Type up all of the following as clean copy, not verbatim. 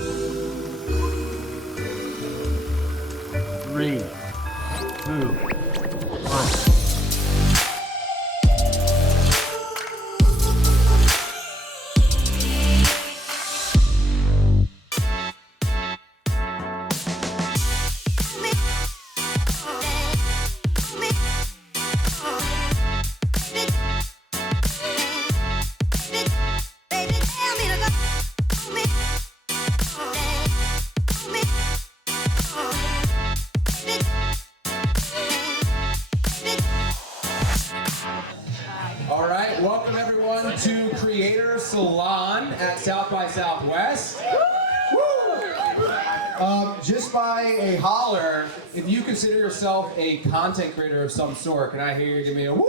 3, 2, 1. All right, welcome everyone to Creator Salon at South by Southwest. Just by a holler, if you consider yourself a content creator of some sort, can I hear you give me a woo?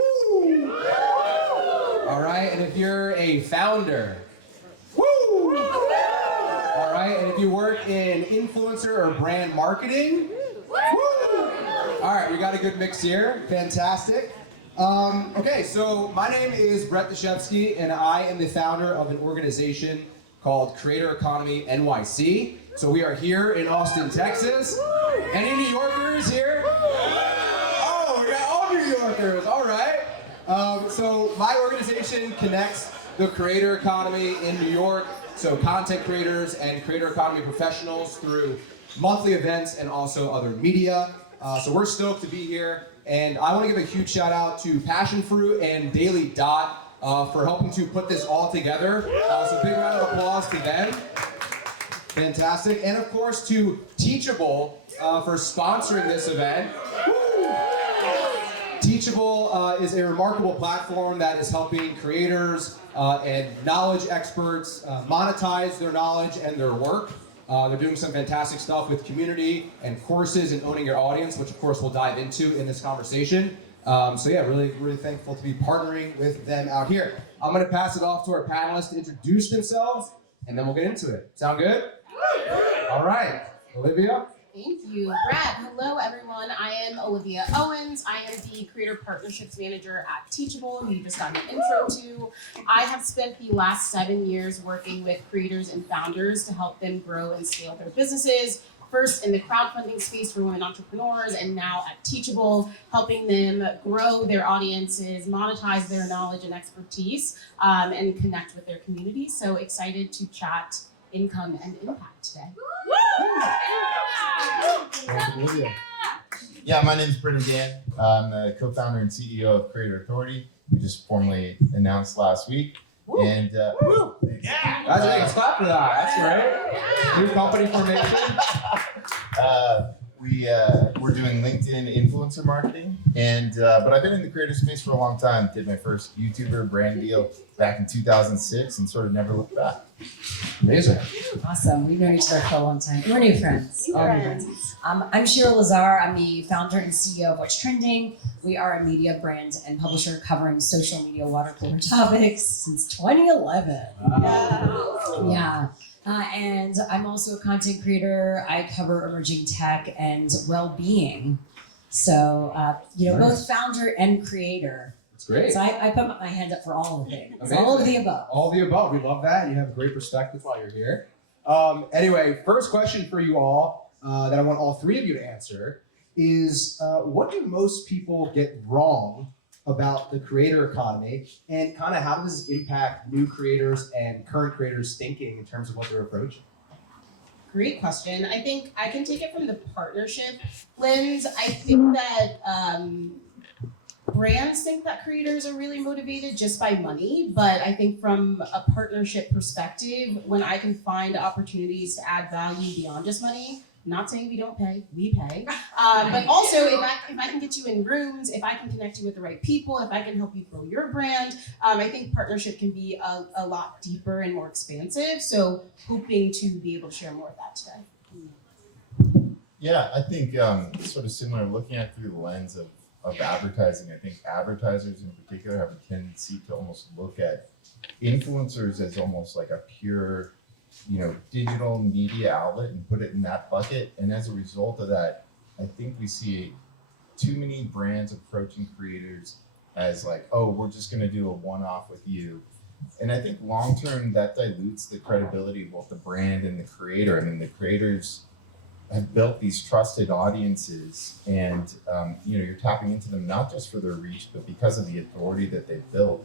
All right, and if you're a founder, woo! All right, and if you work in influencer or brand marketing, woo! All right, we got a good mix here, fantastic. Okay, so my name is Brett Dashevsky, and I am the founder of an organization called Creator Economy NYC. So we are here in Austin, Texas. Any New Yorkers here? Oh, we got all New Yorkers, all right. So my organization connects the creator economy in New York, so content creators and creator economy professionals through monthly events and also other media. So we're stoked to be here. And I want to give a huge shout out to Passionfruit and Daily Dot for helping to put this all together. So big round of applause to them. Fantastic. And of course to Teachable for sponsoring this event. Teachable is a remarkable platform that is helping creators and knowledge experts monetize their knowledge and their work. They're doing some fantastic stuff with community and courses and owning your audience, which of course we'll dive into in this conversation. So yeah, really thankful to be partnering with them out here. I'm gonna pass it off to our panelists to introduce themselves, and then we'll get into it. Sound good? All right, Olivia. Thank you, Brett. Hello, everyone. I am Olivia Owens. I am the Creator Partnerships Manager at Teachable, who you just got an intro to. I have spent the last 7 years working with creators and founders to help them grow and scale their businesses. First in the crowdfunding space for women entrepreneurs, and now at Teachable, helping them grow their audiences, monetize their knowledge and expertise, and connect with their community. So excited to chat income and impact today. Yeah, my name is Brett Dan. I'm the co-founder and CEO of Creator Authority. We just formally announced last week. And Guys, clap for that. That's right. New company formation. We're doing LinkedIn influencer marketing, and but I've been in the creator space for a long time. Did my first YouTuber brand deal back in 2006, and sort of never looked back. Amazing. Awesome. We've known each other for a long time. We're new friends. All new friends. I'm Shira Lazar. I'm the founder and CEO of What's Trending. We are a media brand and publisher covering social media water cooler topics since 2011. Wow. Yeah. And I'm also a content creator. I cover emerging tech and well-being. So, Nice. both founder and creator. That's great. So I put my hand up for all of things. Amazing. All of the above. All of the above. We love that. You have a great perspective while you're here. Anyway, first question for you all that I want all three of you to answer is what do most people get wrong about the creator economy, and kind of how does this impact new creators and current creators thinking in terms of what they're approaching? Great question. I think I can take it from the partnership lens. I think that brands think that creators are really motivated just by money, but I think from a partnership perspective, when I can find opportunities to add value beyond just money, not saying we don't pay, we pay, but also if I can get you in rooms, if I can connect you with the right people, if I can help you grow your brand, I think partnership can be a lot deeper and more expansive. So hoping to be able to share more of that today. Yeah, I think sort of similar, looking at through the lens of advertising. I think advertisers in particular have a tendency to almost look at influencers as almost like a pure, digital media outlet and put it in that bucket. And as a result of that, I think we see too many brands approaching creators as like, oh, we're just going to do a one-off with you. And I think long term that dilutes the credibility of both the brand and the creator. I mean, the creators have built these trusted audiences, and you're tapping into them not just for their reach, but because of the authority that they've built.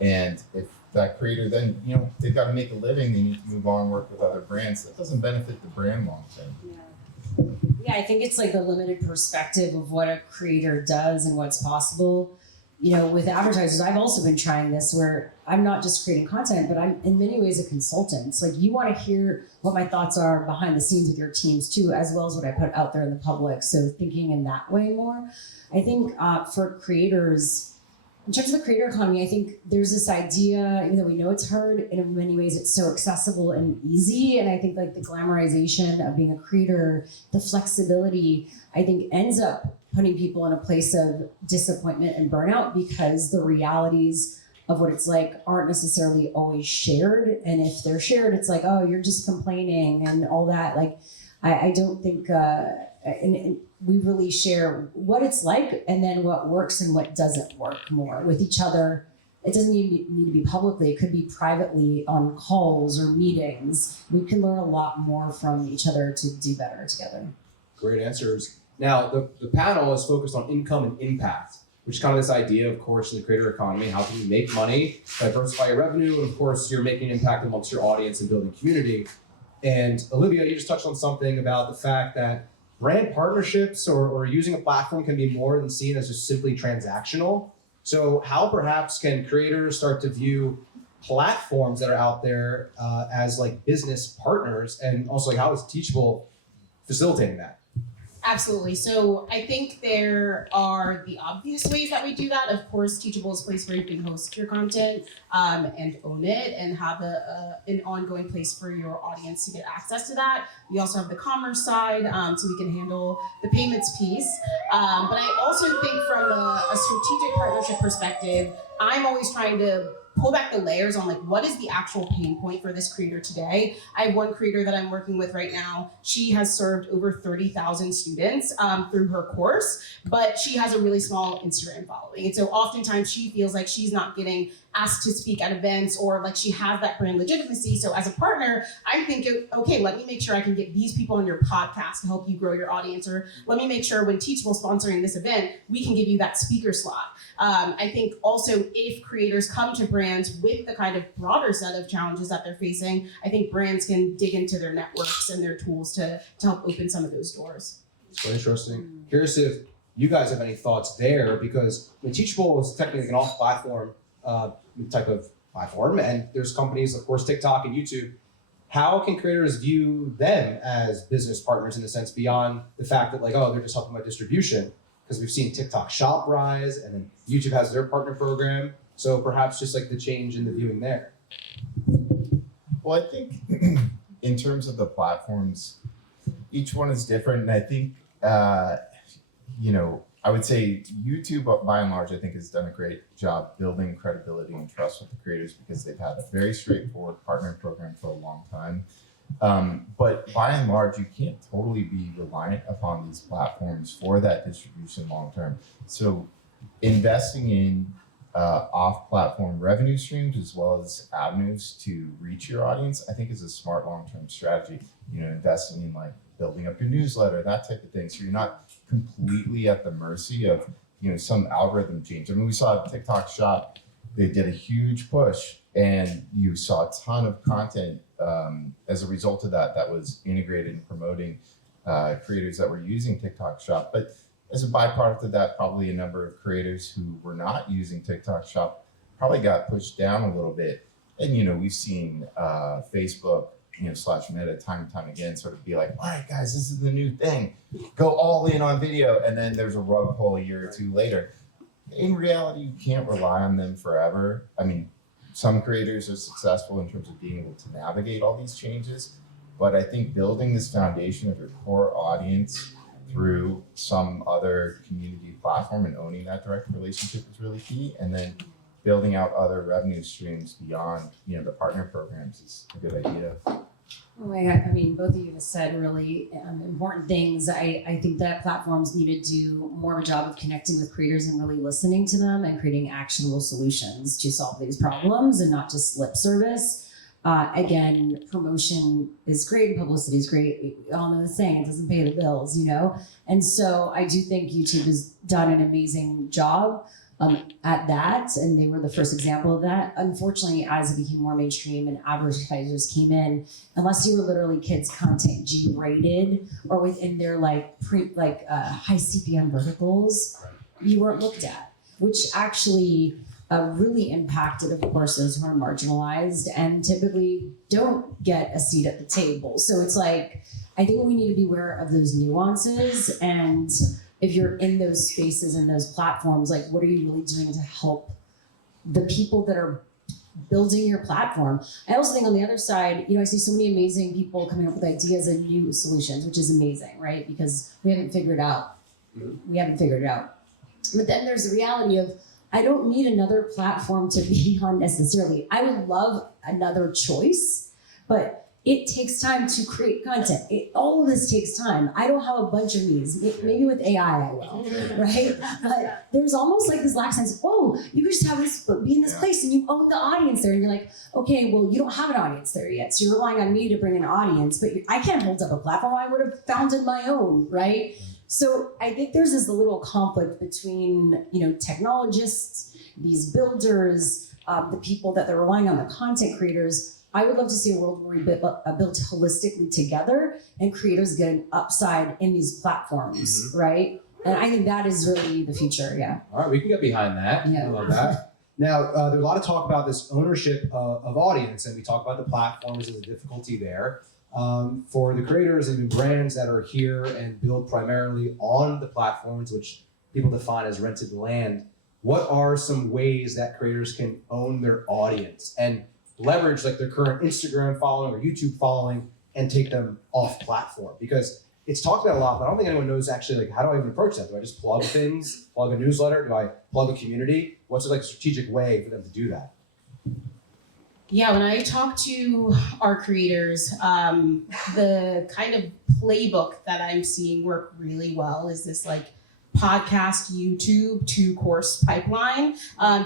And if that creator then, they've got to make a living, they need to move on and work with other brands. That doesn't benefit the brand long term. Yeah, I think it's like the limited perspective of what a creator does and what's possible. With advertisers, I've also been trying this where I'm not just creating content, but I'm in many ways a consultant. It's like you want to hear what my thoughts are behind the scenes with your teams too, as well as what I put out there in the public. So thinking in that way more. I think for creators, in terms of the creator economy, I think there's this idea, even though we know it's hard, and in many ways it's so accessible and easy. And I think like the glamorization of being a creator, the flexibility, I think ends up putting people in a place of disappointment and burnout because the realities of what it's like aren't necessarily always shared. And if they're shared, it's like, oh, you're just complaining and all that. Like, I don't think, and we really share what it's like and then what works and what doesn't work more with each other. It doesn't even need to be publicly. It could be privately on calls or meetings. We can learn a lot more from each other to do better together. Great answers. Now, the panel is focused on income and impact, which is kind of this idea, of course, in the creator economy. How can you make money, diversify your revenue, and of course, you're making an impact amongst your audience and building community. And Olivia, you just touched on something about the fact that brand partnerships or using a platform can be more than seen as just simply transactional. So how perhaps can creators start to view platforms that are out there as like business partners, and also like how is Teachable facilitating that? Absolutely. So I think there are the obvious ways that we do that. Of course, Teachable is a place where you can host your content and own it and have an ongoing place for your audience to get access to that. We also have the commerce side, so we can handle the payments piece. But I also think from a strategic partnership perspective, I'm always trying to pull back the layers on like what is the actual pain point for this creator today. I have one creator that I'm working with right now. She has served over 30,000 students through her course, but she has a really small Instagram following. And so oftentimes she feels like she's not getting asked to speak at events or like she has that brand legitimacy. So as a partner, I'm thinking, okay, let me make sure I can get these people on your podcast to help you grow your audience, or let me make sure when Teachable sponsoring this event, we can give you that speaker slot. I think also if creators come to brands with the kind of broader set of challenges that they're facing, I think brands can dig into their networks and their tools to help open some of those doors. So interesting. Curious if you guys have any thoughts there, because Teachable is technically an off-platform type of platform, and there's companies, of course, TikTok and YouTube. How can creators view them as business partners in the sense beyond the fact that like, oh, they're just helping with distribution? Because we've seen TikTok Shop rise, and then YouTube has their partner program. So perhaps just like the change in the viewing there. Well, I think in terms of the platforms, each one is different. And I think, I would say YouTube, by and large, I think has done a great job building credibility and trust with the creators because they've had a very straightforward partner program for a long time. But by and large, you can't totally be reliant upon these platforms for that distribution long term. So investing in off-platform revenue streams as well as avenues to reach your audience, I think is a smart long-term strategy. Investing in like building up your newsletter, that type of thing. So you're not completely at the mercy of some algorithm change. I mean, we saw TikTok Shop, they did a huge push and you saw a ton of content as a result of that was integrated and promoting creators that were using TikTok Shop. But as a byproduct of that, probably a number of creators who were not using TikTok Shop probably got pushed down a little bit. And we've seen Facebook / Meta time and time again sort of be like, all right, guys, this is the new thing. Go all in on video. And then there's a rug pull a year or two later. In reality, you can't rely on them forever. I mean, some creators are successful in terms of being able to navigate all these changes. But I think building this foundation of your core audience through some other community platform and owning that direct relationship is really key. And then building out other revenue streams beyond the partner programs is a good idea. Oh my God, I mean, both of you have said really important things. I think that platforms need to do more of a job of connecting with creators and really listening to them and creating actionable solutions to solve these problems and not just lip service. Again, promotion is great and publicity is great. We all know the saying, it doesn't pay the bills, you know? And so I do think YouTube has done an amazing job at that, and they were the first example of that. Unfortunately, as it became more mainstream and advertisers came in, unless you were literally kids content G-rated or within their high CPM verticals, you weren't looked at, which actually really impacted, of course, those who are marginalized and typically don't get a seat at the table. So it's like, I think we need to be aware of those nuances, and if you're in those spaces and those platforms, like what are you really doing to help the people that are building your platform? I also think on the other side, I see so many amazing people coming up with ideas and new solutions, which is amazing, right? Because we haven't figured it out. But then there's the reality of, I don't need another platform to be on necessarily. I would love another choice, but it takes time to create content. All of this takes time. I don't have a bunch of these. Maybe with AI I will, right? But there's almost like this lack of sense, you could just have this, be in this place and you own the audience there. And you're like, okay, well, you don't have an audience there yet. So you're relying on me to bring an audience, but I can't hold up a platform. I would have founded my own, right? So I think there's this little conflict between, technologists, these builders, the people that they're relying on, the content creators. I would love to see a world where we build holistically together and creators get an upside in these platforms, right? And I think that is really the future, yeah. All right, we can get behind that. Yeah. I love that. Now, there's a lot of talk about this ownership of audience, and we talk about the platforms and the difficulty there. For the creators and the brands that are here and build primarily on the platforms, which people define as rented land, what are some ways that creators can own their audience and leverage like their current Instagram following or YouTube following and take them off platform? Because it's talked about a lot, but I don't think anyone knows actually like, how do I even approach that? Do I just plug things, plug a newsletter? Do I plug a community? What's like a strategic way for them to do that? Yeah, when I talk to our creators, the kind of playbook that I'm seeing work really well is this like podcast, YouTube to course pipeline.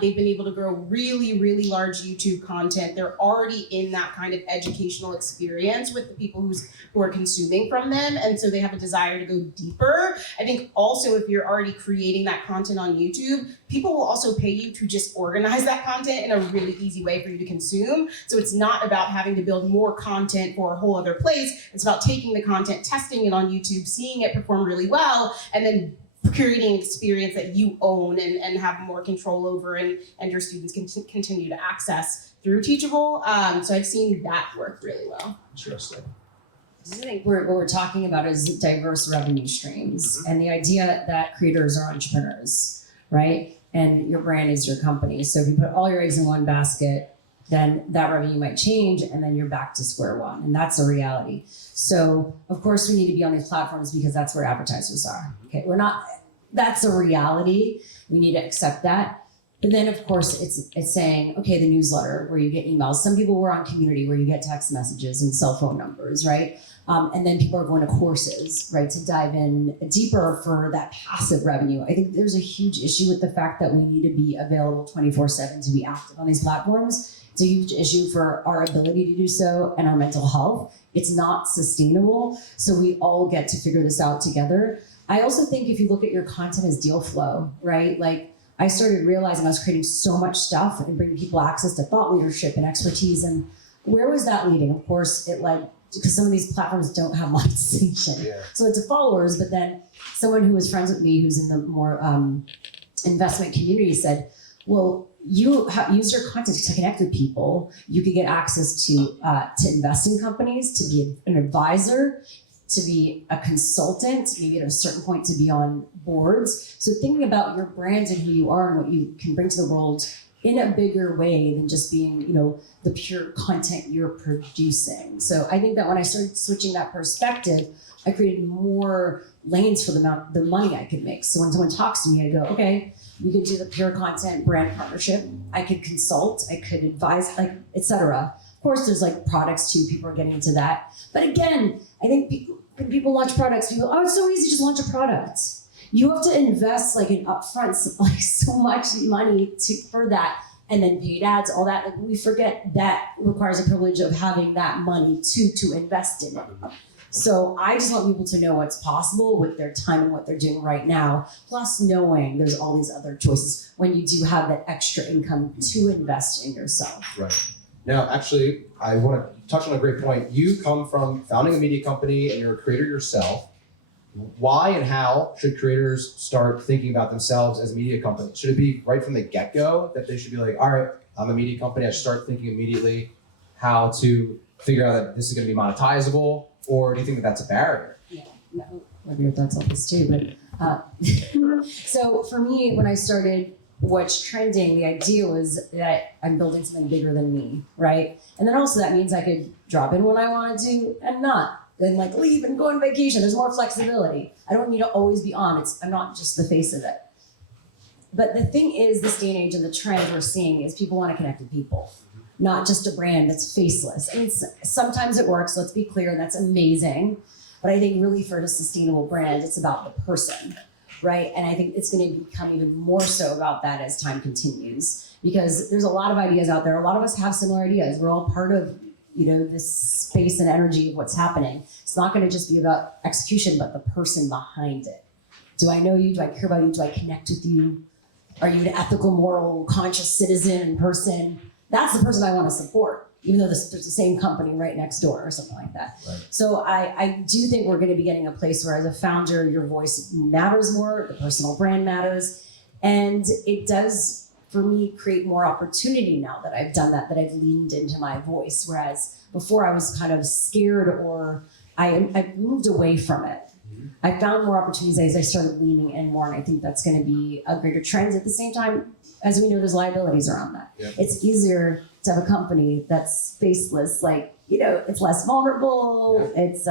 They've been able to grow really, really large YouTube content. They're already in that kind of educational experience with the people who are consuming from them. And so they have a desire to go deeper. I think also if you're already creating that content on YouTube, people will also pay you to just organize that content in a really easy way for you to consume. So it's not about having to build more content for a whole other place. It's about taking the content, testing it on YouTube, seeing it perform really well, and then creating an experience that you own and have more control over and your students can continue to access through Teachable. So I've seen that work really well. Interesting. I think what we're talking about is diverse revenue streams and the idea that creators are entrepreneurs, right? And your brand is your company. So if you put all your eggs in one basket, then that revenue might change and then you're back to square one. And that's a reality. So of course we need to be on these platforms because that's where advertisers are. Okay, that's a reality. We need to accept that. But then of course it's saying, okay, the newsletter where you get emails. Some people were on community where you get text messages and cell phone numbers, right? And then people are going to courses, right, to dive in deeper for that passive revenue. I think there's a huge issue with the fact that we need to be available 24/7 to be active on these platforms. It's a huge issue for our ability to do so and our mental health. It's not sustainable. So we all get to figure this out together. I also think if you look at your content as deal flow, right? Like I started realizing I was creating so much stuff and bringing people access to thought leadership and expertise. And where was that leading? Of course, it led because some of these platforms don't have monetization. Yeah. So it's followers, but then someone who was friends with me who's in the more investment community said, well, you use your content to connect with people. You could get access to invest in companies, to be an advisor, to be a consultant, maybe at a certain point to be on boards. So thinking about your brand and who you are and what you can bring to the world in a bigger way than just being, the pure content you're producing. So I think that when I started switching that perspective, I created more lanes for the money I could make. So when someone talks to me, I go, okay, we could do the pure content brand partnership. I could consult, I could advise, et cetera. Of course, there's like products too. People are getting into that. But again, I think when people launch products, people, oh, it's so easy, just launch a product. You have to invest like an upfront, like so much money for that, and then paid ads, all that. Like, we forget that requires a privilege of having that money to invest in it. So I just want people to know what's possible with their time and what they're doing right now, plus knowing there's all these other choices when you do have that extra income to invest in yourself. Right. Now, actually, I want to touch on a great point. You come from founding a media company and you're a creator yourself. Why and how should creators start thinking about themselves as a media company? Should it be right from the get-go that they should be like, all right, I'm a media company, I start thinking immediately how to figure out that this is going to be monetizable? Or do you think that that's a barrier? Yeah, no, I agree with that on this too. But so for me, when I started What's Trending, the idea was that I'm building something bigger than me, right? And then also that means I could drop in when I wanted to and not. Then like leave and go on vacation. There's more flexibility. I don't need to always be on. I'm not just the face of it. But the thing is, this day and age and the trend we're seeing is people want to connect with people, not just a brand that's faceless. I mean, sometimes it works, let's be clear, and that's amazing. But I think really for a sustainable brand, it's about the person, right? And I think it's going to become even more so about that as time continues, because there's a lot of ideas out there. A lot of us have similar ideas. We're all part of, this space and energy of what's happening. It's not going to just be about execution, but the person behind it. Do I know you? Do I care about you? Do I connect with you? Are you an ethical, moral, conscious citizen and person? That's the person I want to support, even though there's the same company right next door or something like that. Right. So I do think we're going to be getting a place where as a founder, your voice matters more, the personal brand matters. And it does, for me, create more opportunity now that I've done that I've leaned into my voice. Whereas before I was kind of scared or I moved away from it. I found more opportunities as I started leaning in more, and I think that's going to be a greater trend. At the same time, as we know, there's liabilities around that. Yep. It's easier to have a company that's faceless, like, it's less vulnerable. Yep. It's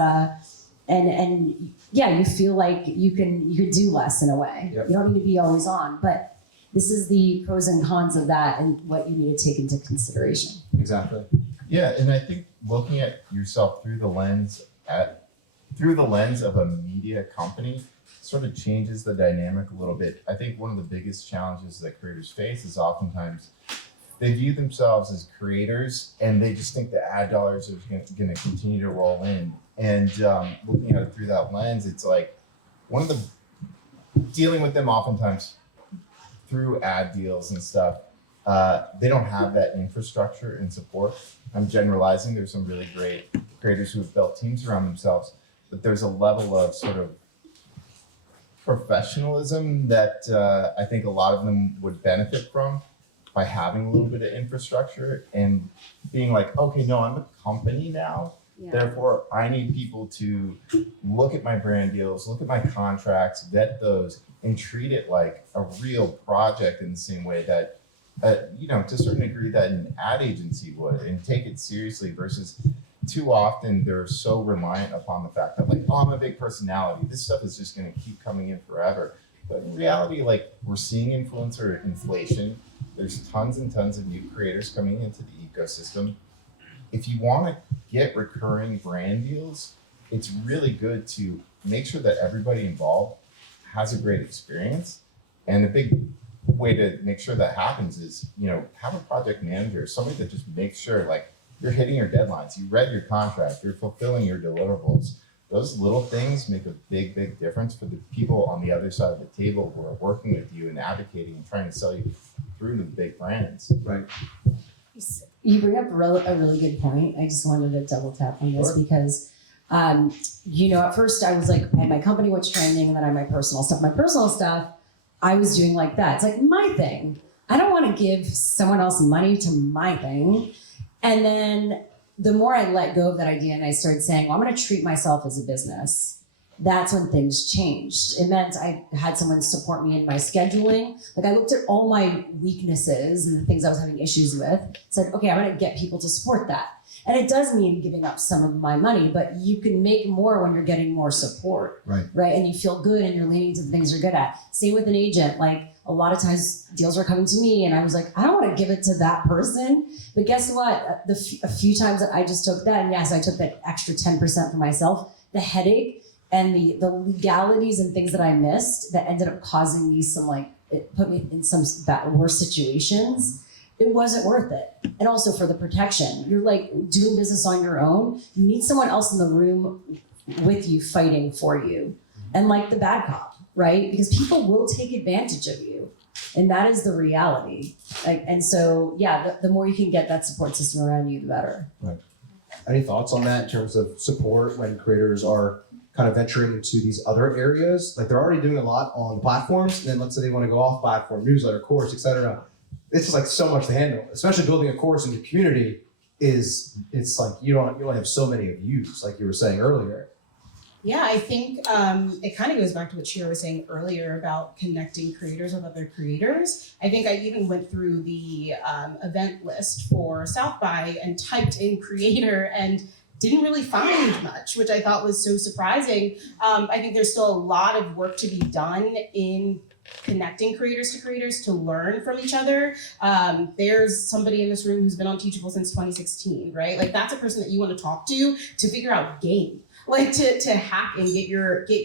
and you feel like you could do less in a way. Yep. You don't need to be always on, but this is the pros and cons of that and what you need to take into consideration. Exactly. Yeah, and I think looking at yourself through the lens of a media company sort of changes the dynamic a little bit. I think one of the biggest challenges that creators face is oftentimes they view themselves as creators and they just think the ad dollars are going to continue to roll in. And looking at it through that lens, it's like dealing with them oftentimes through ad deals and stuff, they don't have that infrastructure and support. I'm generalizing. There's some really great creators who have built teams around themselves, but there's a level of sort of professionalism that I think a lot of them would benefit from by having a little bit of infrastructure and being like, okay, no, I'm a company now. Yeah. Therefore, I need people to look at my brand deals, look at my contracts, vet those, and treat it like a real project in the same way that, to a certain degree that an ad agency would, and take it seriously versus too often they're so reliant upon the fact that like, oh, I'm a big personality. This stuff is just going to keep coming in forever. But in reality, like we're seeing influencer inflation. There's tons and tons of new creators coming into the ecosystem. If you want to get recurring brand deals, it's really good to make sure that everybody involved has a great experience. And a big way to make sure that happens is, have a project manager, somebody that just makes sure like you're hitting your deadlines, you read your contract, you're fulfilling your deliverables. Those little things make a big, big difference for the people on the other side of the table who are working with you and advocating and trying to sell you through to the big brands. Right. You bring up a really good point. I just wanted to double tap on this because, at first I was like, I had my company, What's Trending, and then I had my personal stuff. My personal stuff, I was doing like that. It's like my thing. I don't want to give someone else money to my thing. And then the more I let go of that idea and I started saying, well, I'm going to treat myself as a business, that's when things changed. It meant I had someone support me in my scheduling. Like I looked at all my weaknesses and the things I was having issues with, said, okay, I'm going to get people to support that. And it does mean giving up some of my money, but you can make more when you're getting more support, right? And you feel good and you're leaning to the things you're good at. Same with an agent. Like a lot of times deals were coming to me and I was like, I don't want to give it to that person. But guess what? A few times that I just took that, and yes, I took that extra 10% for myself, the headache and the legalities and things that I missed that ended up causing me some it put me in some worse situations. It wasn't worth it. And also for the protection, you're like doing business on your own. You need someone else in the room with you fighting for you. And like the bad cop, right? Because people will take advantage of you. And that is the reality. And so, yeah, the more you can get that support system around you, the better. Right. Any thoughts on that in terms of support when creators are kind of venturing into these other areas? Like they're already doing a lot on the platforms, and then let's say they want to go off platform, newsletter, course, etc. It's just like so much to handle, especially building a course in the community it's like you only have so many of yous, like you were saying earlier. Yeah, I think it kind of goes back to what Shira was saying earlier about connecting creators with other creators. I think I even went through the event list for South by and typed in creator and didn't really find much, which I thought was so surprising. I think there's still a lot of work to be done in connecting creators to learn from each other. There's somebody in this room who's been on Teachable since 2016, right? Like that's a person that you want to talk to figure out game. Like to hack and get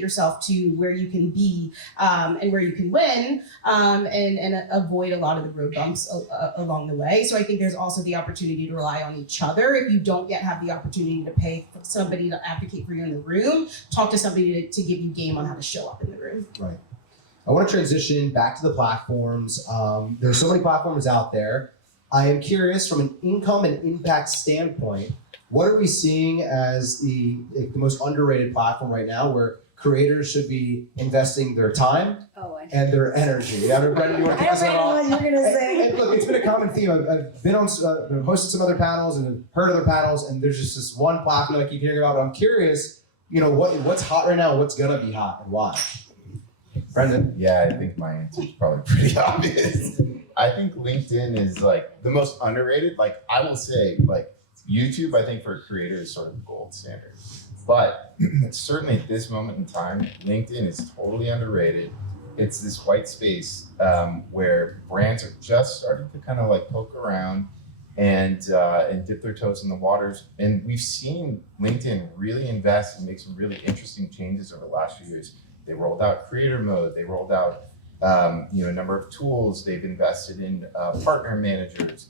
yourself to where you can be and where you can win and avoid a lot of the road bumps along the way. So I think there's also the opportunity to rely on each other. If you don't yet have the opportunity to pay for somebody to advocate for you in the room, talk to somebody to give you game on how to show up in the room. Right. I want to transition back to the platforms. There's so many platforms out there. I am curious from an income and impact standpoint, what are we seeing as the most underrated platform right now where creators should be investing their time and their energy? Brett, you want to pass it on? I don't know what you're going to say. And look, it's been a common theme. I've been on, hosted some other panels and have heard other panels, and there's just this one platform I keep hearing about. But I'm curious, what's hot right now? What's gonna be hot and why? Brendan? Yeah, I think my answer is probably pretty obvious. I think LinkedIn is like the most underrated. Like I will say, like YouTube, I think for a creator is sort of the gold standard. But certainly at this moment in time, LinkedIn is totally underrated. It's this white space where brands are just starting to kind of like poke around and dip their toes in the waters. And we've seen LinkedIn really invest and make some really interesting changes over the last few years. They rolled out creator mode. They rolled out a number of tools. They've invested in partner managers.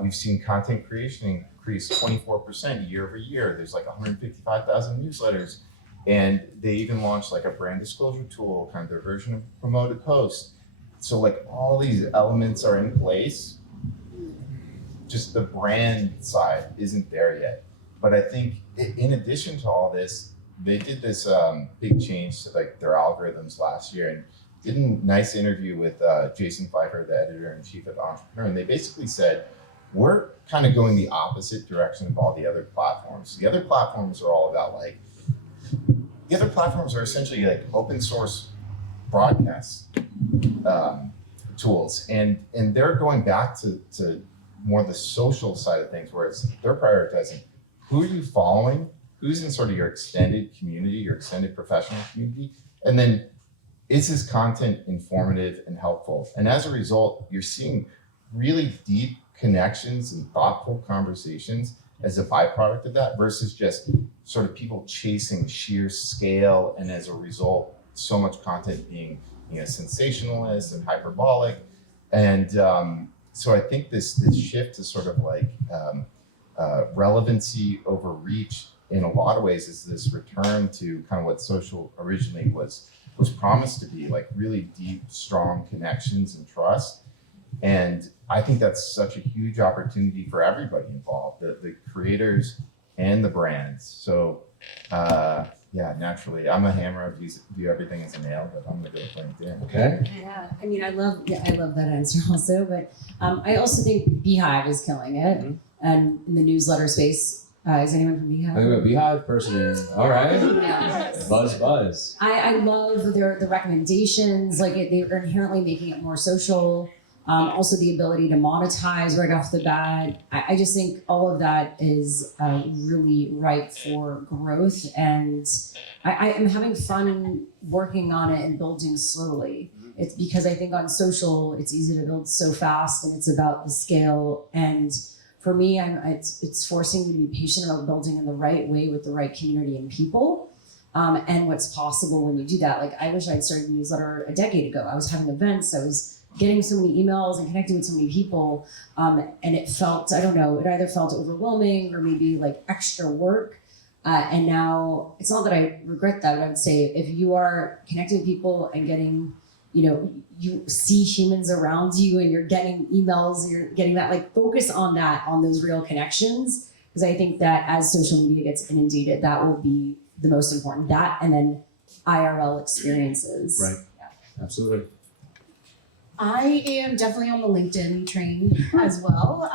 We've seen content creation increase 24% year over year. There's like 155,000 newsletters. And they even launched like a brand disclosure tool, kind of their version of promoted posts. So like all these elements are in place. Just the brand side isn't there yet. But I think in addition to all this, they did this big change to like their algorithms last year and did a nice interview with Jason Pfeiffer, the editor-in-chief of Entrepreneur. And they basically said, we're kind of going the opposite direction of all the other platforms. The other platforms are all about the other platforms are essentially like open source broadcast tools. And they're going back to more the social side of things, where they're prioritizing who are you following, who's in sort of your extended community, your extended professional community, and then is his content informative and helpful? And as a result, you're seeing really deep connections and thoughtful conversations as a byproduct of that versus just sort of people chasing sheer scale, and as a result, so much content being sensationalist and hyperbolic. And so I think this shift to sort of like relevancy over reach in a lot of ways is this return to kind of what social originally was promised to be, like really deep, strong connections and trust. And I think that's such a huge opportunity for everybody involved, the creators and the brands. So naturally, I'm a hammer, view everything as a nail, but I'm gonna go with LinkedIn. Okay. Yeah, I mean, I love that answer also, but I also think Beehive is killing it, and in the newsletter space. Is anyone from Beehive? I think a Beehive person here. All right. Yeah. Buzz. I love the recommendations. Like they're inherently making it more social. Also the ability to monetize right off the bat. I just think all of that is really ripe for growth, and I am having fun working on it and building slowly. It's because I think on social, it's easy to build so fast, and it's about the scale. And for me, it's forcing me to be patient about building in the right way with the right community and people. And what's possible when you do that. Like, I wish I'd started a newsletter a decade ago. I was having events, I was getting so many emails and connecting with so many people. And it felt, I don't know, it either felt overwhelming or maybe like extra work. And now, it's not that I regret that, but I would say if you are connecting with people and getting, you see humans around you and you're getting emails, you're getting that, like, focus on that, on those real connections. Because I think that as social media gets inundated, that will be the most important. That and then IRL experiences. Right. Yeah. Absolutely. I am definitely on the LinkedIn train as well.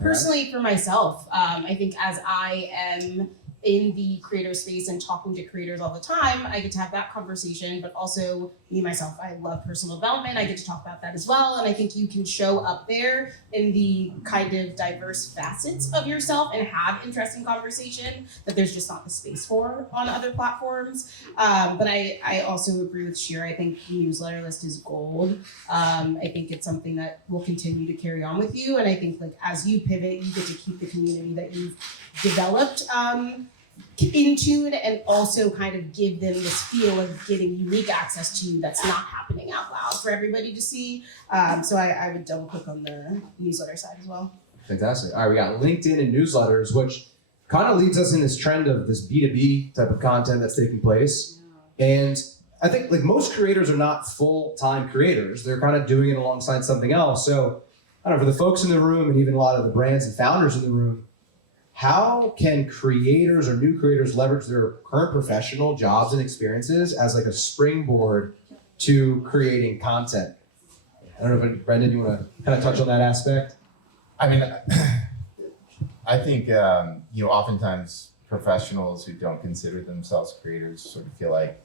Personally, for myself, I think as I am in the creator space and talking to creators all the time, I get to have that conversation, but also me, myself, I love personal development. I get to talk about that as well. And I think you can show up there in the kind of diverse facets of yourself and have interesting conversation that there's just not the space for on other platforms. But I also agree with Shira. I think the newsletter list is gold. I think it's something that will continue to carry on with you. And I think, like, as you pivot, you get to keep the community that you've developed in tune, and also kind of give them this feel of getting unique access to you that's not happening out loud for everybody to see. So I would double click on the newsletter side as well. Fantastic. All right, we got LinkedIn and newsletters, which kind of leads us in this trend of this B2B type of content that's taking place. And I think, like, most creators are not full-time creators. They're kind of doing it alongside something else. So I don't know, for the folks in the room and even a lot of the brands and founders in the room, how can creators or new creators leverage their current professional jobs and experiences as like a springboard to creating content? I don't know if, Brendan, you want to kind of touch on that aspect? I mean, I think, oftentimes professionals who don't consider themselves creators sort of feel like,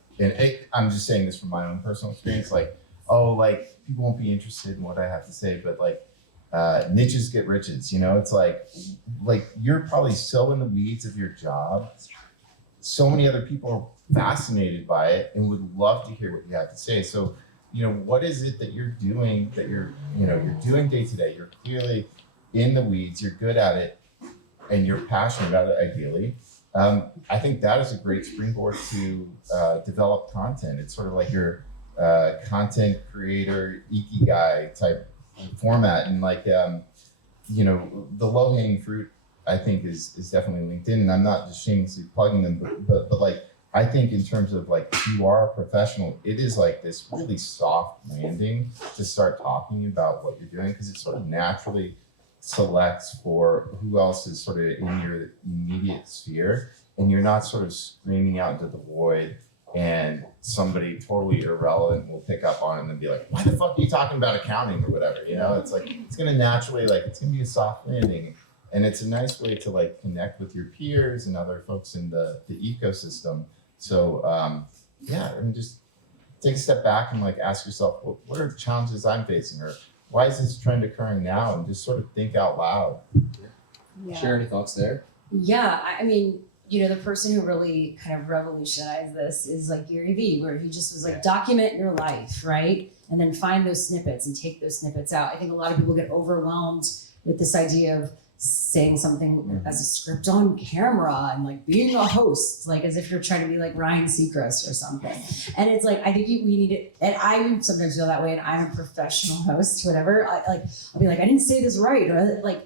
I'm just saying this from my own personal experience, like, oh, like, people won't be interested in what I have to say, but like, niches get riches, it's like you're probably so in the weeds of your job. So many other people are fascinated by it and would love to hear what you have to say. So, what is it that you're doing that you're doing day to day? You're clearly in the weeds, you're good at it, and you're passionate about it, ideally. I think that is a great springboard to develop content. It's sort of like your content creator, ikigai type format, and like the low-hanging fruit, I think, is definitely LinkedIn, and I'm not just shamelessly plugging them, but like, I think in terms of like, if you are a professional, it is like this really soft landing to start talking about what you're doing, because it sort of naturally selects for who else is sort of in your immediate sphere, and you're not sort of screaming out into the void and somebody totally irrelevant will pick up on it and then be like, why the fuck are you talking about accounting or whatever? It's like, it's gonna naturally, like, it's gonna be a soft landing, and it's a nice way to like connect with your peers and other folks in the ecosystem. So and just take a step back and like ask yourself, what are challenges I'm facing, or why is this trend occurring now, and just sort of think out loud. Share any thoughts there? Yeah, I mean, the person who really kind of revolutionized this is like Gary Vee, where he just was like, document your life, right? And then find those snippets and take those snippets out. I think a lot of people get overwhelmed with this idea of saying something as a script on camera and like being a host, like as if you're trying to be like Ryan Seacrest or something. And it's like, I think we need it. And I sometimes feel that way, and I'm a professional host, whatever. I'll be like, I didn't say this right, or like,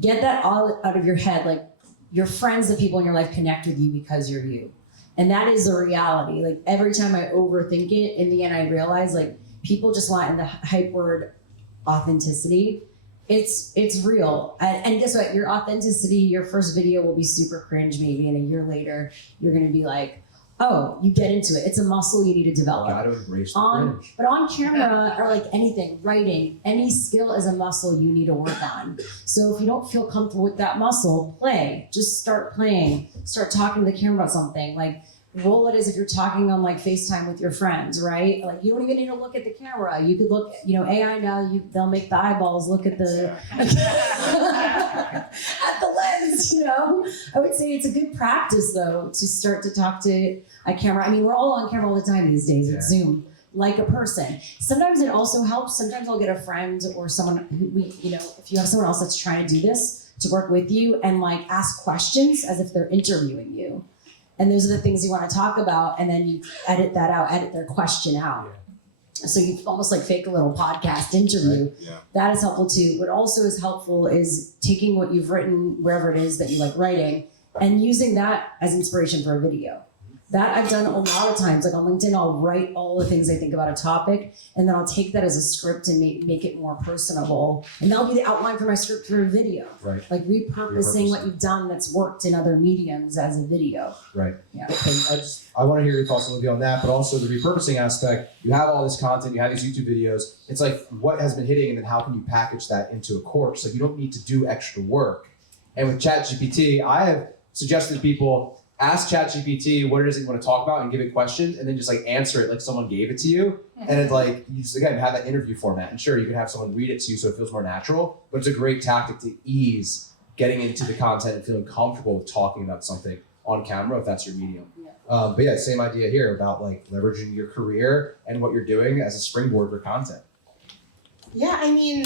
get that all out of your head. Like, your friends, the people in your life, connect with you because you're you. And that is the reality. Like, every time I overthink it, in the end, I realize like, people just want, in the hype word, authenticity. It's real. And guess what? Your authenticity, your first video will be super cringe maybe, and a year later, you're gonna be like, oh, you get into it. It's a muscle you need to develop. Gotta embrace the cringe. But on camera, or like anything, writing, any skill is a muscle you need to work on. So if you don't feel comfortable with that muscle, play. Just start playing. Start talking to the camera about something. Like, role it is if you're talking on like FaceTime with your friends, right? Like you don't even need to look at the camera. You could look, AI now, they'll make the eyeballs look at the at the lens, I would say it's a good practice though to start to talk to a camera. I mean, we're all on camera all the time these days with Zoom, like a person. Sometimes it also helps. Sometimes I'll get a friend or someone who if you have someone else that's trying to do this to work with you and like ask questions as if they're interviewing you. And those are the things you want to talk about, and then you edit their question out. So you almost like fake a little podcast interview. Yeah. That is helpful too. What also is helpful is taking what you've written, wherever it is that you like writing, and using that as inspiration for a video. That I've done a lot of times. Like on LinkedIn, I'll write all the things I think about a topic, and then I'll take that as a script and make it more personable. And that'll be the outline for my script for a video. Right. Like repurposing what you've done that's worked in other mediums as a video. Right. Yeah. And I want to hear your thoughts, Olivia, on that, but also the repurposing aspect. You have all this content, you have these YouTube videos. It's like what has been hitting, and then how can you package that into a course? Like you don't need to do extra work. And with ChatGPT, I have suggested to people, ask ChatGPT what it is that you want to talk about and give it questions, and then just like answer it like someone gave it to you. And it's like, you just again have that interview format. And sure, you can have someone read it to you so it feels more natural, but it's a great tactic to ease getting into the content and feeling comfortable with talking about something on camera if that's your medium. But yeah, same idea here about like leveraging your career and what you're doing as a springboard for content. Yeah, I mean,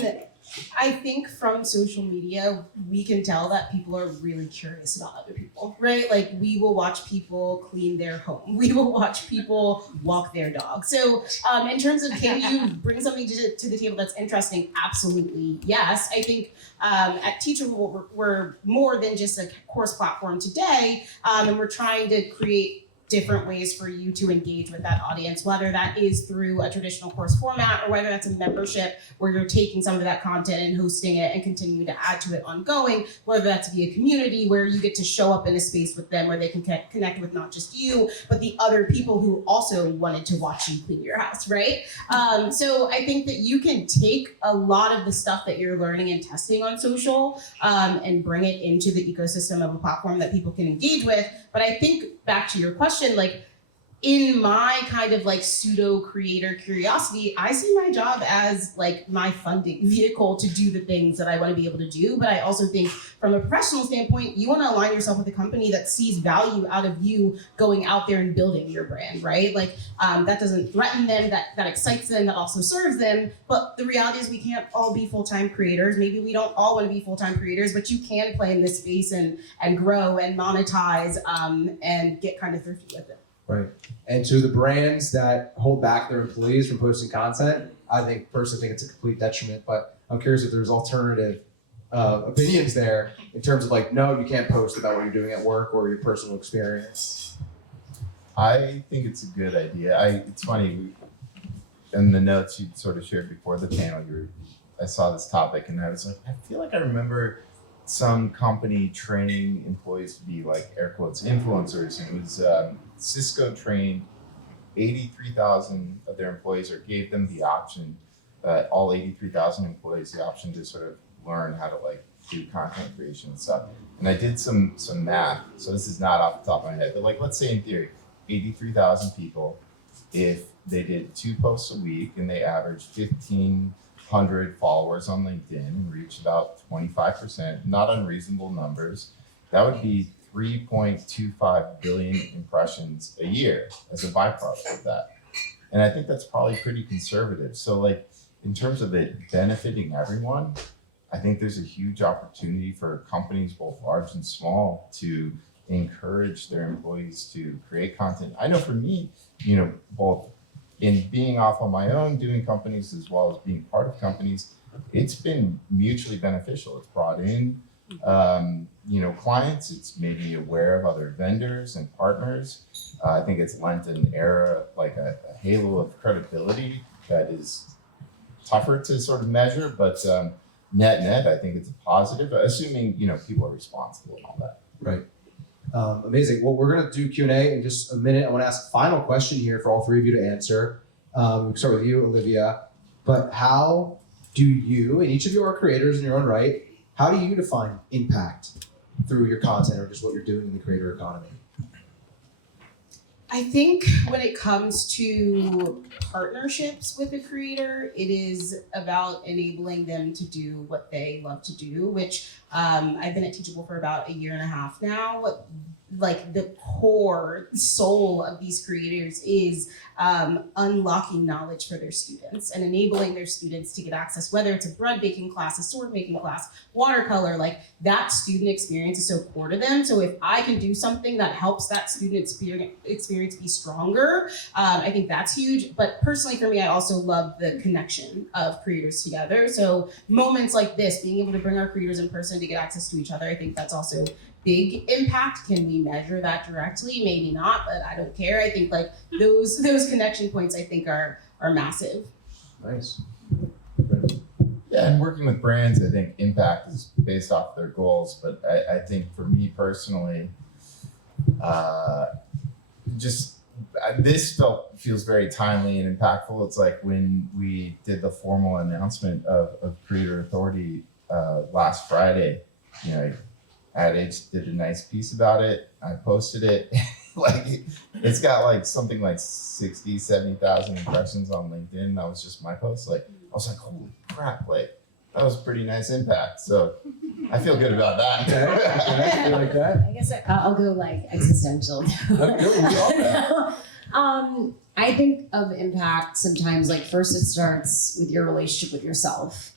I think from social media, we can tell that people are really curious about other people, right? Like we will watch people clean their home. We will watch people walk their dog. So in terms of can you bring something to the table that's interesting? Absolutely, yes. I think at Teachable, we're more than just a course platform today, and we're trying to create different ways for you to engage with that audience, whether that is through a traditional course format or whether that's a membership where you're taking some of that content and hosting it and continue to add to it ongoing, whether that's via community where you get to show up in a space with them where they can connect with not just you, but the other people who also wanted to watch you clean your house, right? So I think that you can take a lot of the stuff that you're learning and testing on social and bring it into the ecosystem of a platform that people can engage with. But I think back to your question, like in my kind of like pseudo creator curiosity, I see my job as like my funding vehicle to do the things that I want to be able to do. But I also think from a professional standpoint, you want to align yourself with a company that sees value out of you going out there and building your brand, right? Like that doesn't threaten them, that excites them, that also serves them. But the reality is we can't all be full-time creators. Maybe we don't all want to be full-time creators, but you can play in this space and grow and monetize and get kind of thrifty with it. Right. And to the brands that hold back their employees from posting content, I personally think it's a complete detriment, but I'm curious if there's alternative opinions there in terms of like, no, you can't post about what you're doing at work or your personal experience. I think it's a good idea. It's funny, in the notes you sort of shared before the panel, I saw this topic and I was like, I feel like I remember some company training employees to be like air quotes influencers, and it was Cisco trained 83,000 of their employees, or gave them the option, all 83,000 employees the option to sort of learn how to like do content creation and stuff. And I did some math, so this is not off the top of my head, but like let's say in theory 83,000 people, if they did 2 posts a week and they averaged 1,500 followers on LinkedIn and reached about 25%, not unreasonable numbers, that would be 3.25 billion impressions a year as a byproduct of that. And I think that's probably pretty conservative. So like in terms of it benefiting everyone, I think there's a huge opportunity for companies, both large and small, to encourage their employees to create content. I know for me, both in being off on my own, doing companies, as well as being part of companies, it's been mutually beneficial. It's brought in clients, it's made me aware of other vendors and partners. I think it's lent an era, like a halo of credibility that is tougher to sort of measure, but net, I think it's a positive, assuming, people are responsible and all that. Right. Amazing. Well, we're going to do Q&A in just a minute. I want to ask a final question here for all three of you to answer. We can start with you, Olivia. But how do you, and each of you are creators in your own right, how do you define impact through your content or just what you're doing in the creator economy? I think when it comes to partnerships with a creator, it is about enabling them to do what they love to do, which I've been at Teachable for about a year and a half now. Like the core soul of these creators is unlocking knowledge for their students and enabling their students to get access, whether it's a bread baking class, a sword making class, watercolor, like that student experience is so core to them. So if I can do something that helps that student experience be stronger, I think that's huge. But personally for me, I also love the connection of creators together. So moments like this, being able to bring our creators in person to get access to each other, I think that's also big impact. Can we measure that directly? Maybe not, but I don't care. I think like those connection points I think are massive. Nice. Yeah, and working with brands, I think impact is based off their goals. But I think for me personally, this feels very timely and impactful. It's like when we did the formal announcement of Creator Authority last Friday, you know, Ad Age did a nice piece about it. I posted it. Like it's got like something like 60, 70,000 impressions on LinkedIn. That was just my post. Like I was like, holy crap, like that was a pretty nice impact. So I feel good about that. Okay. You like that? I guess I'll go like existential. I think of impact sometimes like first it starts with your relationship with yourself.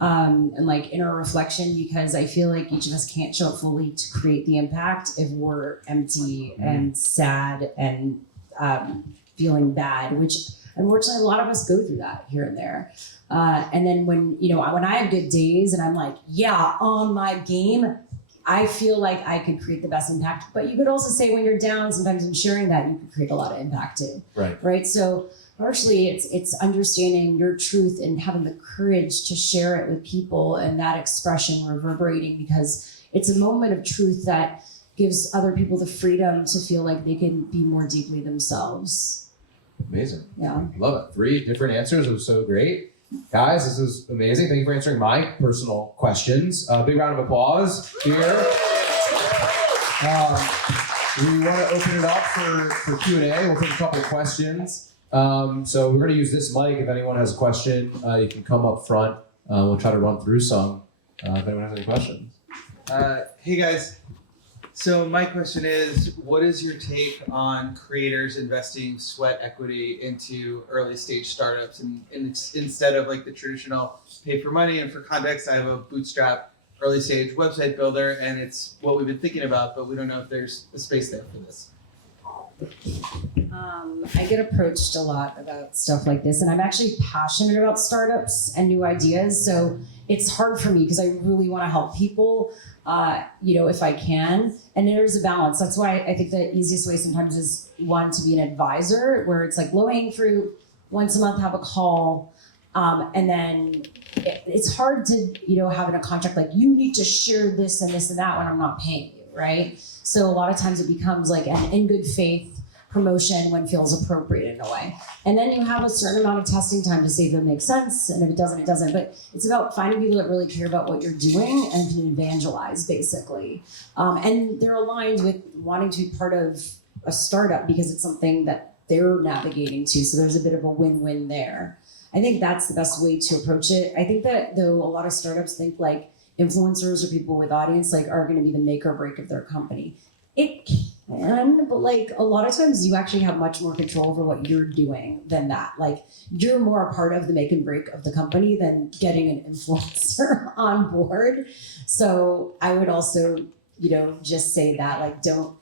And like inner reflection, because I feel like each of us can't show up fully to create the impact if we're empty and sad and feeling bad, which unfortunately a lot of us go through that here and there. And then when I have good days and I'm like, yeah, on my game, I feel like I could create the best impact. But you could also say when you're down, sometimes in sharing that, you could create a lot of impact too. Right. So partially it's understanding your truth and having the courage to share it with people and that expression reverberating, because it's a moment of truth that gives other people the freedom to feel like they can be more deeply themselves. Amazing. Yeah. Love it. 3 different answers. It was so great. Guys, this was amazing. Thank you for answering my personal questions. Big round of applause here. We want to open it up for Q&A. We'll take a couple of questions. So we're going to use this mic. If anyone has a question, you can come up front. We'll try to run through some. If anyone has any questions. Hey guys. So my question is, what is your take on creators investing sweat equity into early stage startups and instead of like the traditional pay for money? And for context, I have a bootstrap early stage website builder and it's what we've been thinking about, but we don't know if there's a space there for this. I get approached a lot about stuff like this, and I'm actually passionate about startups and new ideas. So it's hard for me because I really want to help people, if I can. And there's a balance. That's why I think the easiest way sometimes is one to be an advisor, where it's like low hanging fruit. Once a month, have a call, and then it's hard to have in a contract like you need to share this and this and that when I'm not paying you, right? So a lot of times it becomes like an in good faith promotion when it feels appropriate in a way. And then you have a certain amount of testing time to see if it makes sense, and if it doesn't, it doesn't. But it's about finding people that really care about what you're doing and can evangelize, basically. And they're aligned with wanting to be part of a startup because it's something that they're navigating to. So there's a bit of a win-win there. I think that's the best way to approach it. I think that though a lot of startups think like influencers or people with audience like are going to be the make or break of their company. It can, but like a lot of times you actually have much more control over what you're doing than that. Like you're more a part of the make and break of the company than getting an influencer on board. So I would also, just say that like don't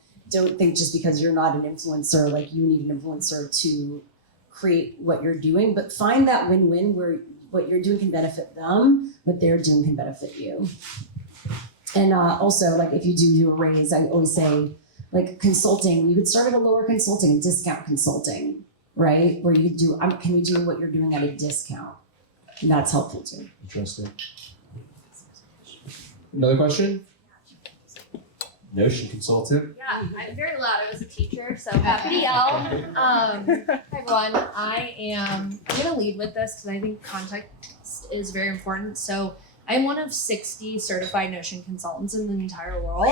think just because you're not an influencer, like you need an influencer to create what you're doing, but find that win-win where what you're doing can benefit them, what they're doing can benefit you. And also, like if you do a raise, I always say, like consulting, you could start at a lower consulting and discount consulting, right? Where you do, can we do what you're doing at a discount? And that's helpful too. Interesting. Another question? Notion consultant. Yeah, I'm very loud. I was a teacher, so happy to yell. Hi everyone. I'm gonna lead with this because I think context is very important. So I'm one of 60 certified Notion consultants in the entire world,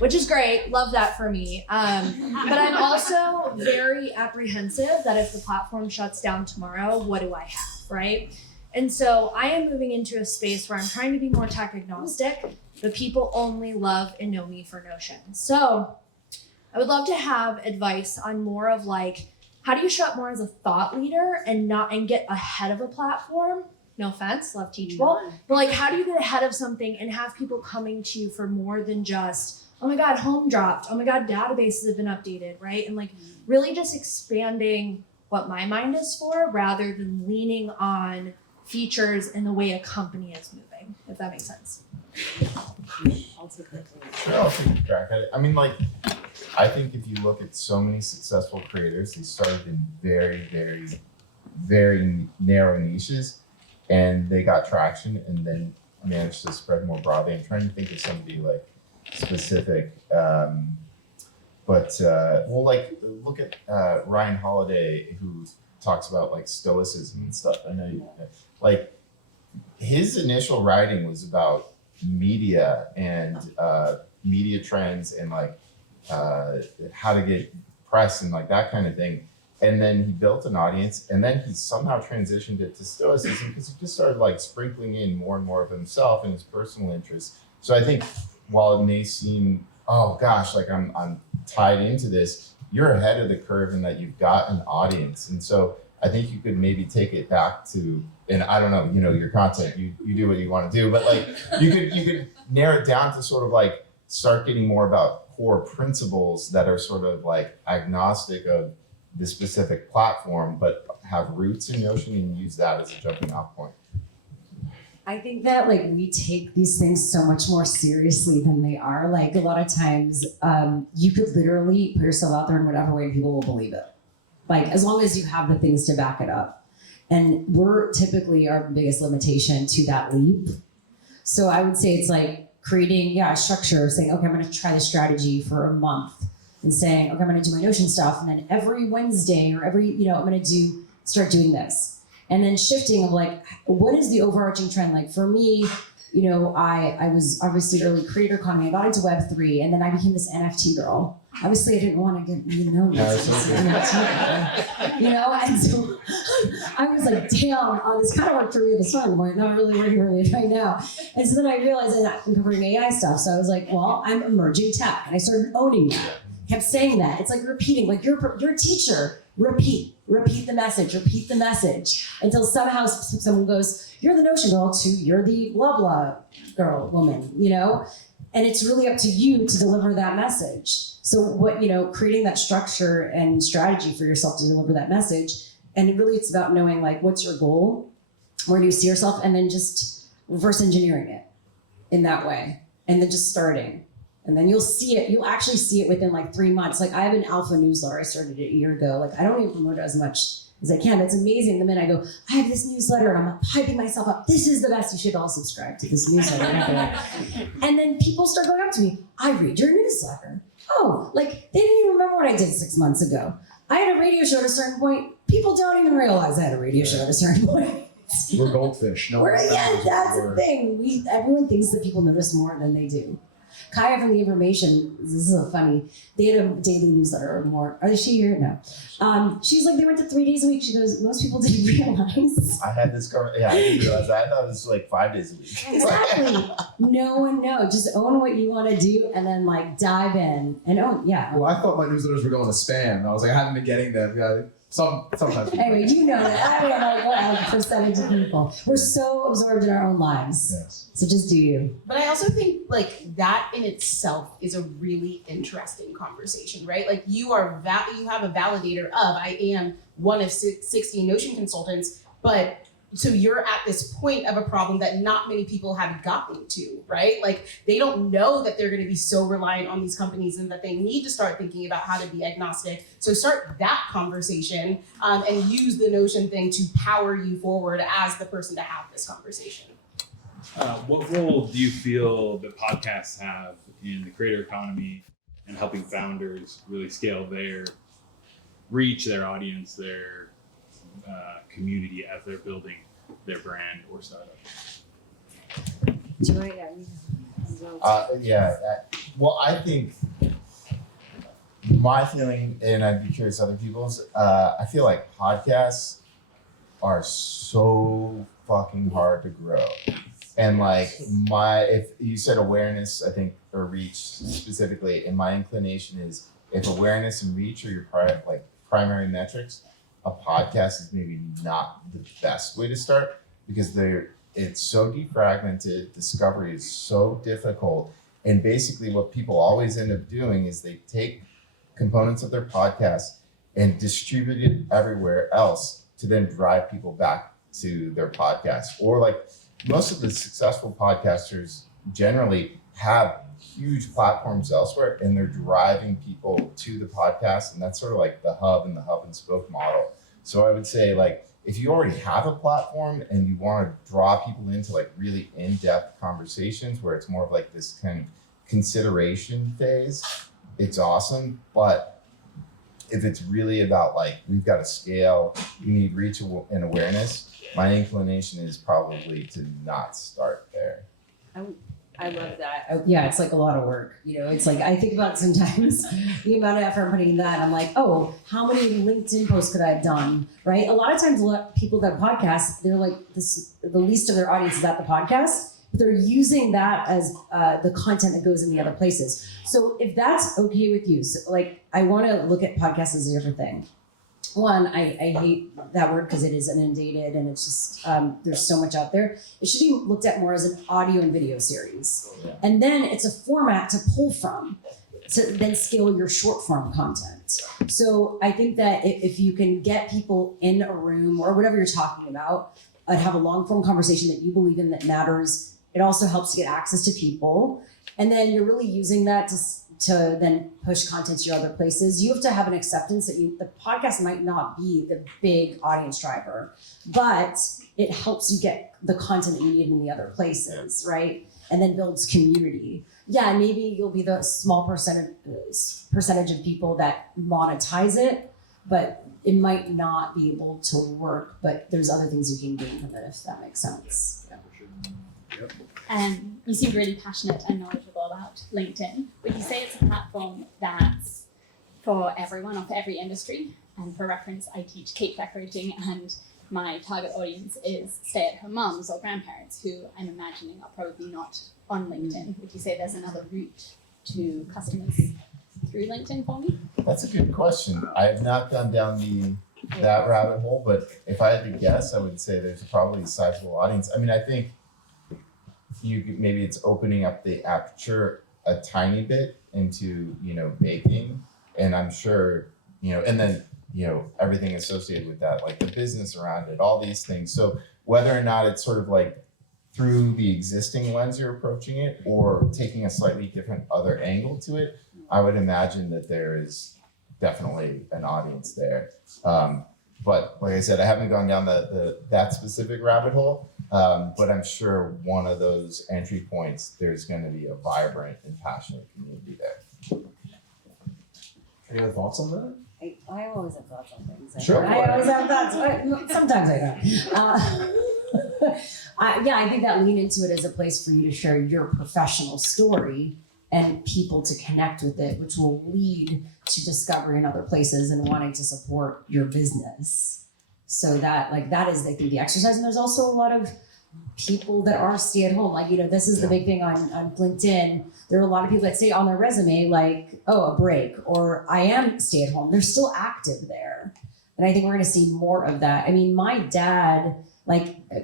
which is great. Love that for me. But I'm also very apprehensive that if the platform shuts down tomorrow, what do I have, right? And so I am moving into a space where I'm trying to be more tech agnostic, but people only love and know me for Notion. So I would love to have advice on more of like, how do you show up more as a thought leader and get ahead of a platform? No offense, love Teachable. But like, how do you get ahead of something and have people coming to you for more than just, oh my God, home dropped. Oh my God, databases have been updated, right? And like really just expanding what my mind is for rather than leaning on features and the way a company is moving, if that makes sense. Sure, I'll take a crack at it. I mean, like, I think if you look at so many successful creators, they started in very, very, very narrow niches and they got traction and then managed to spread more broadly. I'm trying to think of somebody like specific, look at Ryan Holiday, who talks about like stoicism and stuff. I know like his initial writing was about media and media trends and like how to get press and like that kind of thing. And then he built an audience and then he somehow transitioned it to stoicism because he just started like sprinkling in more and more of himself and his personal interests. So I think while it may seem, oh gosh, like I'm tied into this, you're ahead of the curve in that you've got an audience. And so I think you could maybe take it back to, and I don't know, your content, you do what you want to do, but like you could narrow it down to sort of like start getting more about core principles that are sort of like agnostic of the specific platform, but have roots in Notion and use that as a jumping off point. I think that like we take these things so much more seriously than they are. Like a lot of times, you could literally put yourself out there in whatever way and people will believe it. Like as long as you have the things to back it up. And we're typically our biggest limitation to that leap. So I would say it's like creating, a structure, saying, okay, I'm gonna try this strategy for a month and saying, okay, I'm gonna do my Notion stuff. And then every Wednesday or I'm gonna start doing this. And then shifting of like, what is the overarching trend? Like for me, I was obviously early creator economy. I got into Web3 and then I became this NFT girl. Obviously I didn't want to get known as this NFT girl, and so I was like, damn, this kind of worked for me at the start, but not really working for me right now. And so then I realized that I'm covering AI stuff. So I was like, well, I'm emerging tech. And I started owning that. Kept saying that. It's like repeating, like you're a teacher. Repeat the message until somehow someone goes, you're the Notion girl to you're the blah blah girl woman, and it's really up to you to deliver that message. So creating that structure and strategy for yourself to deliver that message. And it's about knowing like, what's your goal? Where do you see yourself? And then just reverse engineering it in that way. And then just starting. And then you'll see it. You'll actually see it within like 3 months. Like I have an alpha newsletter. I started it a year ago. Like I don't even promote it as much as I can. It's amazing. The minute I go, I have this newsletter and I'm hyping myself up. This is the best. You should all subscribe to this newsletter. And then people start going up to me. I read your newsletter. Oh, like they didn't even remember what I did 6 months ago. I had a radio show at a certain point. People don't even realize I had a radio show at a certain point. We're goldfish. No, that's the thing. Everyone thinks that people notice more than they do. Kaya from The Information, this is so funny. They had a daily newsletter or more. Are she here? No. She's like, they went to 3 days a week. She goes, most people didn't realize. I had this conversation. I didn't realize that. I thought it was like 5 days a week. Exactly. No one knows. Just own what you want to do and then like dive in and own. Yeah. Well, I thought my newsletters were going to spam. I was like, I haven't been getting them. Yeah, sometimes. Anyway, that. I don't know what percentage of people. We're so absorbed in our own lives. Yes. So just do you. But I also think like that in itself is a really interesting conversation, right? Like you have a validator of, I am one of 60 Notion consultants, but so you're at this point of a problem that not many people have gotten to, right? Like they don't know that they're going to be so reliant on these companies and that they need to start thinking about how to be agnostic. So start that conversation and use the Notion thing to power you forward as the person to have this conversation. What role do you feel that podcasts have in the creator economy and helping founders really scale their reach, their audience, their community as they're building their brand or startup? Do you want to, Well, I think my feeling, and I'd be curious other people's, I feel like podcasts are so fucking hard to grow. And like if you said awareness, I think, or reach specifically, and my inclination is if awareness and reach are your primary metrics, a podcast is maybe not the best way to start because it's so defragmented, discovery is so difficult. And basically what people always end up doing is they take components of their podcast and distribute it everywhere else to then drive people back to their podcast. Or like most of the successful podcasters generally have huge platforms elsewhere and they're driving people to the podcast. And that's sort of like the hub and spoke model. So I would say like, if you already have a platform and you want to draw people into like really in-depth conversations where it's more of like this kind of consideration phase, it's awesome. But if it's really about like, we've got to scale, you need reach and awareness, my inclination is probably to not start there. I love that. Yeah, it's like a lot of work. You know, it's like I think about sometimes the amount of effort I'm putting in that. I'm like, oh, how many LinkedIn posts could I have done? Right? A lot of times, people that podcast, they're like the least of their audience is at the podcast. But they're using that as the content that goes in the other places. So if that's okay with you, so like I want to look at podcasts as a different thing. One, I hate that word because it is inundated and it's just, there's so much out there. It should be looked at more as an audio and video series. And then it's a format to pull from to then scale your short form content. So I think that if you can get people in a room or whatever you're talking about and have a long form conversation that you believe in that matters, it also helps to get access to people. And then you're really using that to then push content to your other places. You have to have an acceptance that the podcast might not be the big audience driver, but it helps you get the content that you need in the other places, right? And then builds community. Yeah, maybe you'll be the small percentage of people that monetize it, but it might not be able to work, but there's other things you can gain from it, if that makes sense. Yeah. Yep. You seem really passionate and knowledgeable about LinkedIn. Would you say it's a platform that's for everyone or for every industry? And for reference, I teach cake decorating and my target audience is stay-at-home moms or grandparents who I'm imagining are probably not on LinkedIn. Would you say there's another route to customers through LinkedIn for me? That's a good question. I have not gone down that rabbit hole, but if I had to guess, I would say there's probably a sizable audience. I mean, I think maybe it's opening up the aperture a tiny bit into, baking. And I'm sure, and then, everything associated with that, like the business around it, all these things. So whether or not it's sort of like through the existing lens you're approaching it or taking a slightly different other angle to it, I would imagine that there is definitely an audience there. But like I said, I haven't gone down that specific rabbit hole. But I'm sure one of those entry points, there's going to be a vibrant and passionate community there. Any other thoughts on that? I always have thoughts on things. Sure. I always have thoughts. Sometimes I don't. I think that lean into it is a place for you to share your professional story and people to connect with it, which will lead to discovery in other places and wanting to support your business. So that is, I think, the exercise. And there's also a lot of people that are stay at home. This is the big thing on LinkedIn. There are a lot of people that say on their resume, a break, or I am stay at home. They're still active there. And I think we're going to see more of that. I mean, my dad,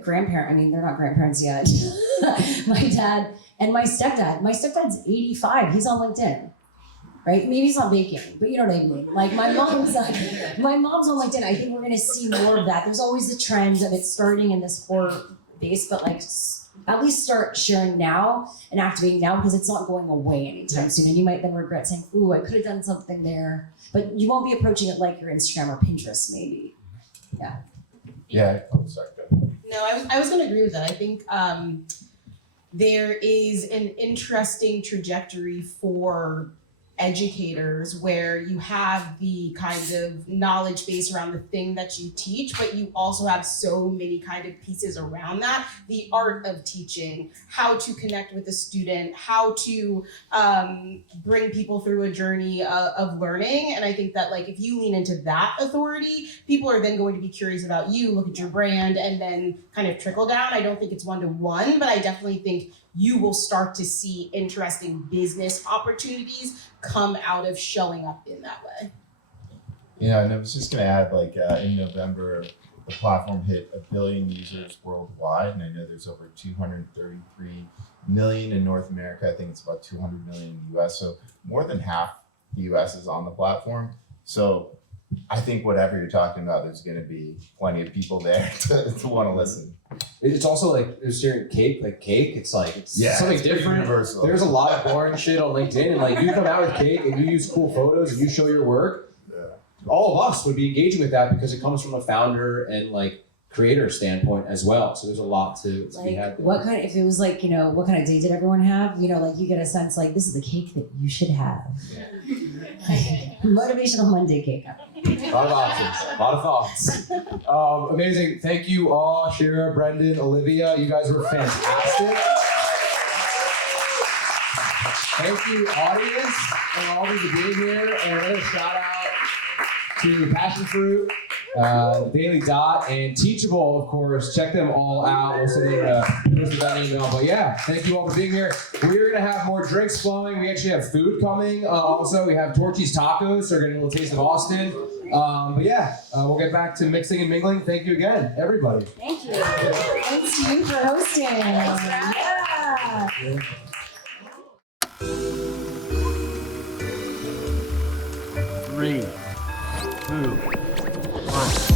grandparent, they're not grandparents yet. My dad and my stepdad's 85. He's on LinkedIn. Right? Maybe he's not baking, but you know what I mean? My mom's on LinkedIn. I think we're going to see more of that. There's always the trend of it starting in this core base, but at least start sharing now and activating now because it's not going away anytime soon. And you might then regret saying, ooh, I could have done something there, but you won't be approaching it like your Instagram or Pinterest, maybe. Yeah. Yeah. Oh, sorry. Go ahead. No, I was going to agree with that. I think there is an interesting trajectory for educators where you have the kind of knowledge base around the thing that you teach, but you also have so many kind of pieces around that, the art of teaching, how to connect with the student, how to bring people through a journey of learning. And I think that like if you lean into that authority, people are then going to be curious about you, look at your brand, and then kind of trickle down. I don't think it's one-to-one, but I definitely think you will start to see interesting business opportunities come out of showing up in that way. Yeah, and I was just gonna add, like in November, the platform hit 1 billion users worldwide, and I know there's over 233 million in North America. I think it's about 200 million in the US. So more than half the US is on the platform. So I think whatever you're talking about, there's gonna be plenty of people there to want to listen. It's also like sharing cake, it's something it's different. universal. There's a lot of boring shit on LinkedIn, and like you come out with cake and you use cool photos and you show your work. Yeah. All of us would be engaging with that because it comes from a founder and like creator standpoint as well. So there's a lot to be had there. What kind of, if it was like, what kind of day did everyone have? Like you get a sense like this is the cake that you should have. Motivational Monday cake. A lot of options, a lot of thoughts. Amazing. Thank you all, Shira, Brendan, Olivia. You guys were fantastic. Thank you, audience, and all of you for being here. And another shout out to Passionfruit, Daily Dot, and Teachable, of course. Check them all out. We'll send you that email. But yeah, thank you all for being here. We're gonna have more drinks flowing. We actually have food coming. Also, we have Torchy's Tacos. So we're getting a little taste of Austin. But yeah, we'll get back to mixing and mingling. Thank you again, everybody. Thank you. Thanks to you for hosting. Yeah. 3, 2, 1.